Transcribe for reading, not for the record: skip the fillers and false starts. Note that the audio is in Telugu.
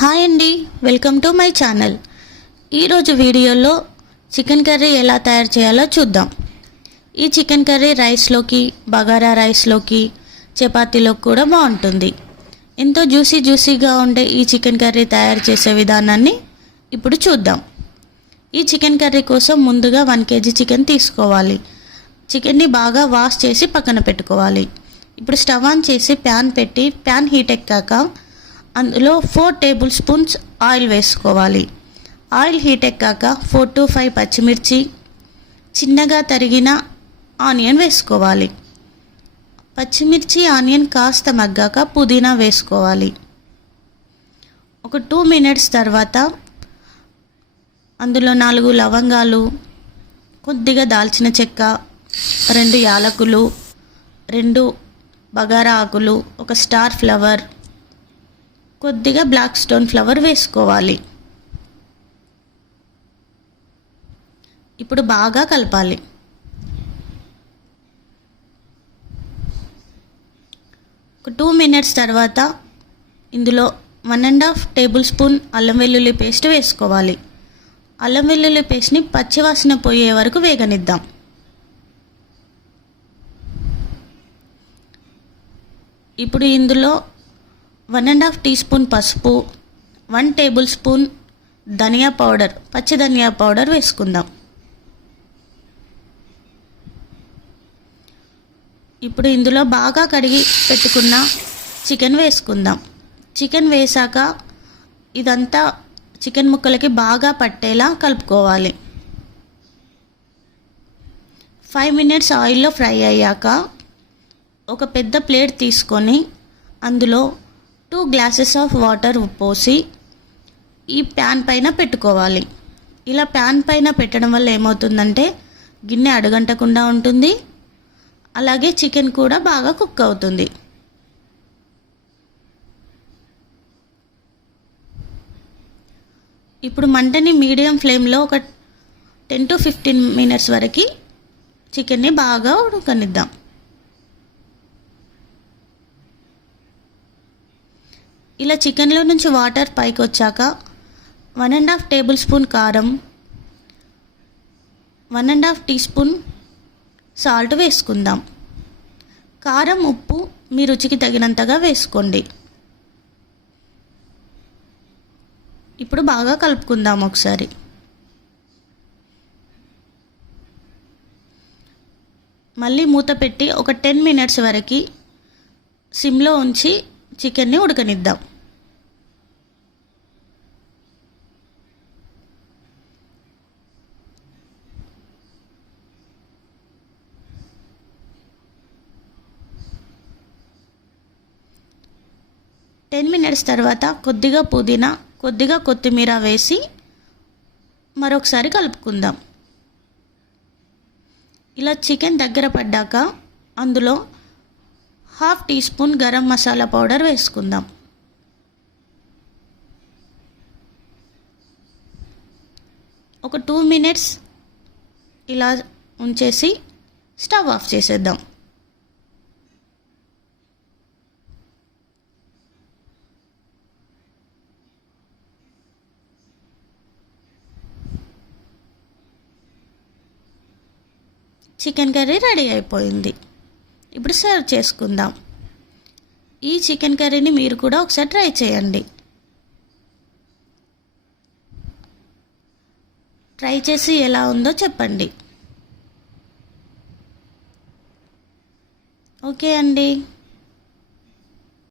హాయ్ అండి, వెల్కమ్ టు మై ఛానల్. ఈరోజు వీడియోలో చికెన్ కర్రీ ఎలా తయారు చేయాలో చూద్దాం. ఈ చికెన్ కర్రీ రైస్లోకి, బగారా రైస్లోకి, చపాతీలోకి కూడా బాగుంటుంది. ఎంతో జ్యూసీగా ఉండే ఈ చికెన్ కర్రీ తయారు చేసే విధానాన్ని ఇప్పుడు చూద్దాం. ఈ చికెన్ కర్రీ కోసం ముందుగా 1 kg చికెన్ తీసుకోవాలి. చికెన్ని బాగా వాష్ చేసి పక్కన పెట్టుకోవాలి. ఇప్పుడు స్టవ్ ఆన్ చేసి ప్యాన్ పెట్టి ప్యాన్ హీట్ ఎక్కాక అందులో 4 టేబుల్ స్పూన్స్ ఆయిల్ వేసుకోవాలి. ఆయిల్ హీట్ ఎక్కాక 4 to 5 పచ్చిమిర్చి, చిన్నగా తరిగిన ఆనియన్ వేసుకోవాలి. పచ్చిమిర్చి ఆనియన్ కాస్త మగ్గాక పుదీనా వేసుకోవాలి. ఒక 2 minutes తర్వాత అందులో 4 లవంగాలు, కొద్దిగా దాల్చిన చెక్క, 2 యాలకులు, 2 బగారా ఆకులు, ఒక స్టార్ ఫ్లవర్, కొద్దిగా బ్లాక్ స్టోన్ ఫ్లవర్ వేసుకోవాలి. ఇప్పుడు బాగా కలపాలి. ఒక 2 minutes తర్వాత ఇందులో 1.5 టేబుల్ స్పూన్ అల్లం వెల్లుల్లి పేస్ట్ వేసుకోవాలి. అల్లం వెల్లుల్లి పేస్ట్ని పచ్చివాసన పోయే వరకు వేగనిద్దాం. ఇప్పుడు ఇందులో 1.5 టీ స్పూన్ పసుపు, 1 టేబుల్ స్పూన్ ధనియా పౌడర్, పచ్చి ధనియా పౌడర్ వేసుకుందాం. ఇప్పుడు ఇందులో బాగా కడిగి పెట్టుకున్న చికెన్ వేసుకుందాం. చికెన్ వేసాక ఇదంతా చికెన్ ముక్కలకి బాగా పట్టేలా కలుపుకోవాలి. 5 minutes ఆయిల్లో ఫ్రై అయ్యాక ఒక పెద్ద ప్లేట్ తీసుకొని అందులో 2 glasses ఆఫ్ వాటర్ పోసి ఈ ప్యాన్ పైన పెట్టుకోవాలి. ఇలా ప్యాన్ పైన పెట్టడం వల్ల ఏమవుతుందంటే గిన్నె అడుగంటకుండా ఉంటుంది, అలాగే చికెన్ కూడా బాగా కుక్ అవుతుంది. ఇప్పుడు మంటని మీడియం ఫ్లేమ్లో ఒక 10 to 15 minutes వరకు చికెన్ని బాగా ఉడకనిద్దాం. ఇలా చికెన్లో నుంచి వాటర్ పైకి వచ్చాక 1.5 టేబుల్ స్పూన్ కారం, 1.5 టీ స్పూన్ సాల్ట్ వేసుకుందాం. కారం, ఉప్పు మీ రుచికి తగినంతగా వేసుకోండి. ఇప్పుడు బాగా కలుపుకుందాం ఒకసారి. మళ్ళీ మూత పెట్టి ఒక 10 minutes వరకు సిమ్లో ఉంచి చికెన్ని ఉడకనిద్దాం. టెన్ మినిట్స్ తర్వాత కొద్దిగా పుదీనా, కొద్దిగా కొత్తిమీర వేసి మరొకసారి కలుపుకుందాం. ఇలా చికెన్ దగ్గర పడ్డాక అందులో 1/2 teaspoon garam masala powder వేసుకుందాం. ఒక 2 minutes ఇలా ఉంచేసి స్టవ్ ఆఫ్ చేసేద్దాం. చికెన్ కర్రీ రెడీ అయిపోయింది. ఇప్పుడు సర్వ్ చేసుకుందాం. ఈ చికెన్ కర్రీని మీరు కూడా ఒకసారి ట్రై చేయండి. ట్రై చేసి ఎలా ఉందో చెప్పండి. ఓకే అండి.